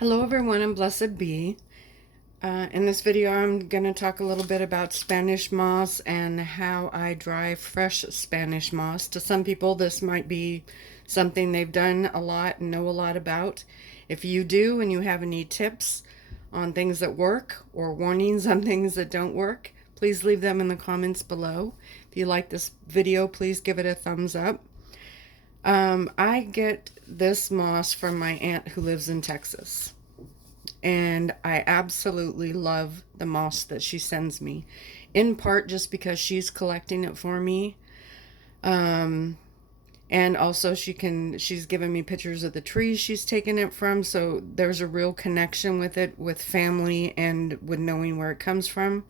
Hello everyone and blessed be. In this video I'm going to talk a little bit about Spanish moss and how I dry fresh Spanish moss. To some people this might be something they've done a lot and know a lot about. If you do and you have any tips on things that work or warnings on things that don't work, please leave them in the comments below. If you like this video, please give it a thumbs up. I get this moss from my aunt who lives in Texas. And I absolutely love the moss that she sends me, in part just because she's collecting it for me. Um, and also she's given me pictures of the trees she's taken it from, so there's a real connection with it, with family and with knowing where it comes from.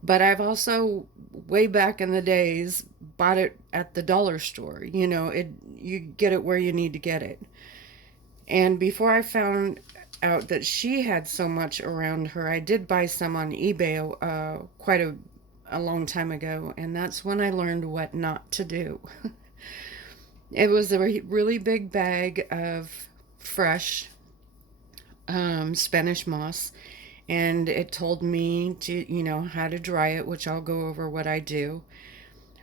But I've also, way back in the days, bought it at the dollar store. You get it where you need to get it. And before I found out that she had so much around her, I did buy some on eBay quite a long time ago, and that's when I learned what not to do. It was a really big bag of fresh Spanish moss, and it told me to, how to dry it, which I'll go over what I do.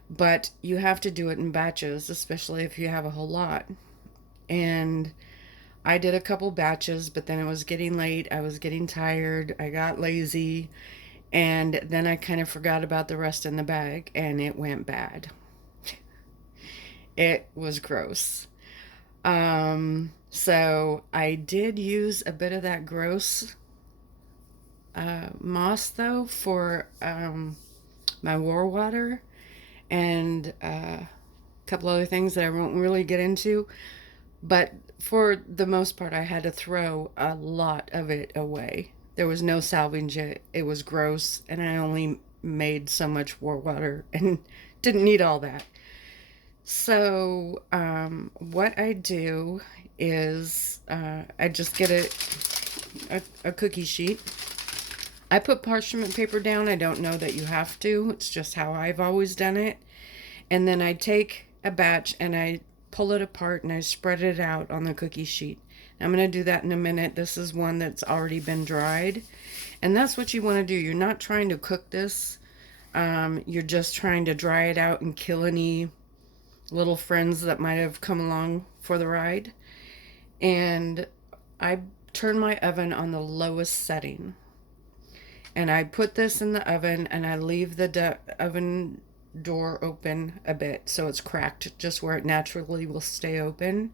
But you have to do it in batches, especially if you have a whole lot. And I did a couple batches, but then it was getting late. I was getting tired. I got lazy. And then I kind of forgot about the rest in the bag and it went bad. It was gross. So I did use a bit of that gross moss though for my war water and a couple other things that I won't really get into. But for the most part, I had to throw a lot of it away. There was no salvage it. It was gross, and I only made so much war water and didn't need all that. So, what I do is I just get a cookie sheet. I put parchment paper down. I don't know that you have to. It's just how I've always done it. And then I take a batch and I pull it apart and I spread it out on the cookie sheet. I'm going to do that in a minute. This is one that's already been dried. And that's what you want to do. You're not trying to cook this. You're just trying to dry it out and kill any little friends that might have come along for the ride. And I turn my oven on the lowest setting. And I put this in the oven and I leave the oven door open a bit so it's cracked just where it naturally will stay open.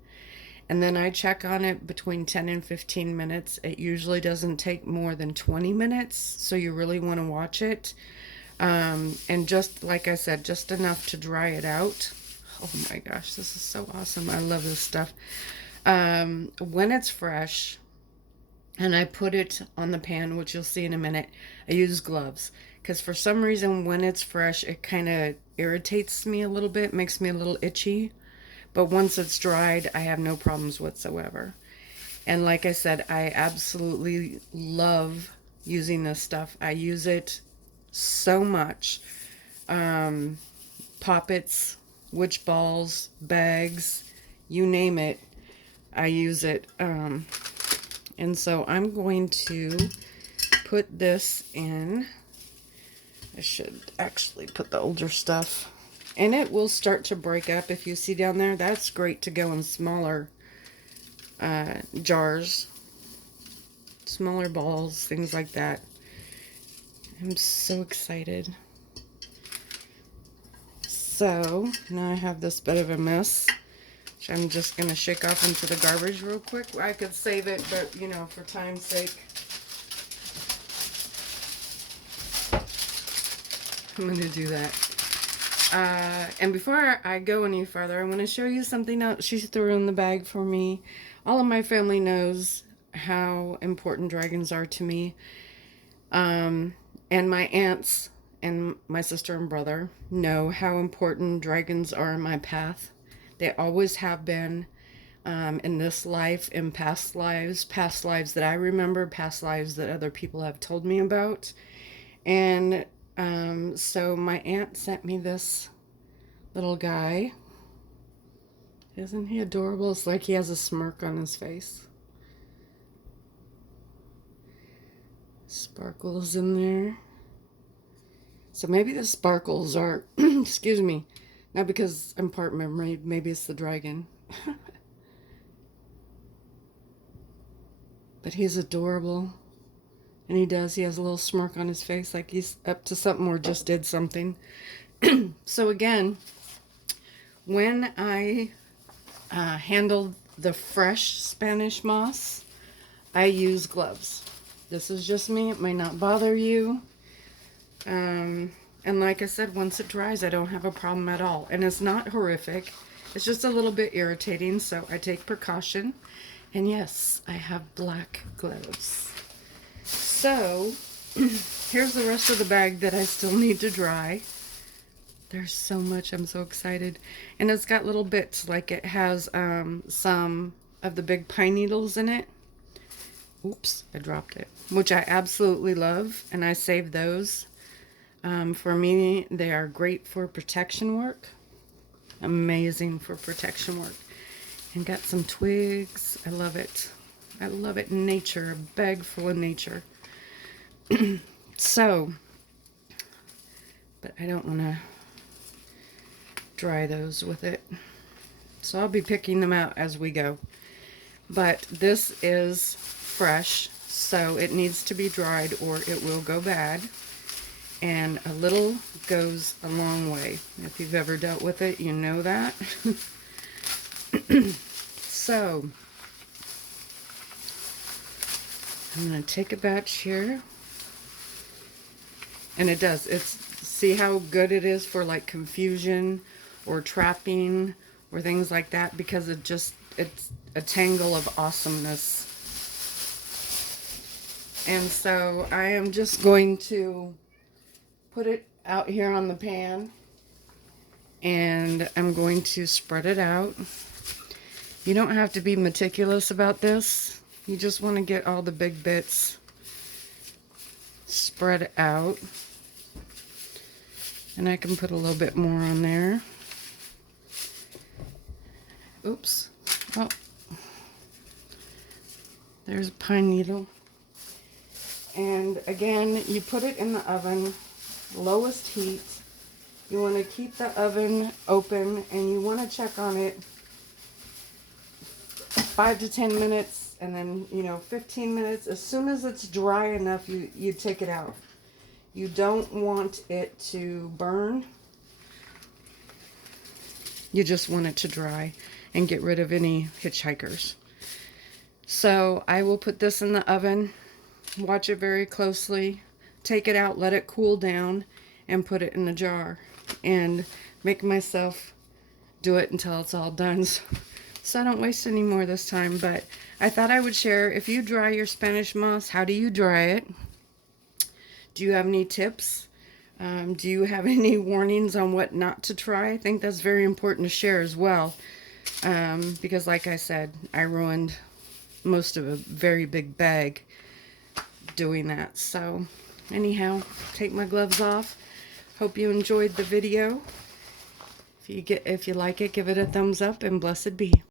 And then I check on it between 10 and 15 minutes. It usually doesn't take more than 20 minutes, so you really want to watch it. And just like I said, just enough to dry it out. Oh my gosh, this is so awesome. I love this stuff. When it's fresh, and I put it on the pan, which you'll see in a minute, I use gloves. Because for some reason, when it's fresh, it kind of irritates me a little bit, makes me a little itchy. But once it's dried, I have no problems whatsoever. And like I said, I absolutely love using this stuff. I use it so much. Poppets, witch balls, bags, you name it, I use it. And so I'm going to put this in. I should actually put the older stuff. And it will start to break up. If you see down there, that's great to go in smaller jars. Smaller balls, things like that. I'm so excited. So, now I have this bit of a mess, which I'm just going to shake off into the garbage real quick. I could save it, but, for time's sake, I'm going to do that. And before I go any further, I'm going to show you something else she threw in the bag for me. All of my family knows how important dragons are to me. And my aunts and my sister and brother know how important dragons are in my path. They always have been, in this life, in past lives that I remember, past lives that other people have told me about. And so my aunt sent me this little guy. Isn't he adorable? It's like he has a smirk on his face. Sparkles in there. So maybe the sparkles are, excuse me, not because I'm part mermaid, maybe it's the dragon. But he's adorable. And he has a little smirk on his face like he's up to something or just did something. So again, when I handle the fresh Spanish moss, I use gloves. This is just me. It may not bother you. And like I said, once it dries, I don't have a problem at all. And it's not horrific. It's just a little bit irritating, so I take precaution. And yes, I have black gloves. So, here's the rest of the bag that I still need to dry. There's so much. I'm so excited. And it's got little bits, like it has some of the big pine needles in it. Oops, I dropped it. Which I absolutely love, and I save those. For me, they are great for protection work. Amazing for protection work. And got some twigs. I love it. I love it. Nature, a bag full of nature. So, but I don't want to dry those with it. So I'll be picking them out as we go. But this is fresh, so it needs to be dried or it will go bad. And a little goes a long way. If you've ever dealt with it, you know that. So, I'm going to take a batch here. And it does. See how good it is for like confusion or trapping or things like that, because it's a tangle of awesomeness. And so I am just going to put it out here on the pan, and I'm going to spread it out. You don't have to be meticulous about this. You just want to get all the big bits spread out. And I can put a little bit more on there. Oops. Oh. There's a pine needle. And again, you put it in the oven, lowest heat. You want to keep the oven open, and you want to check on it 5 to 10 minutes, and then 15 minutes. As soon as it's dry enough, you take it out. You don't want it to burn. You just want it to dry and get rid of any hitchhikers. So I will put this in the oven, watch it very closely, take it out, let it cool down, and put it in a jar. And make myself do it until it's all done. So I don't waste any more this time. But I thought I would share, if you dry your Spanish moss, how do you dry it? Do you have any tips? Do you have any warnings on what not to try? I think that's very important to share as well. Because like I said, I ruined most of a very big bag doing that. So anyhow, take my gloves off. Hope you enjoyed the video. If you like it, give it a thumbs up, and blessed be.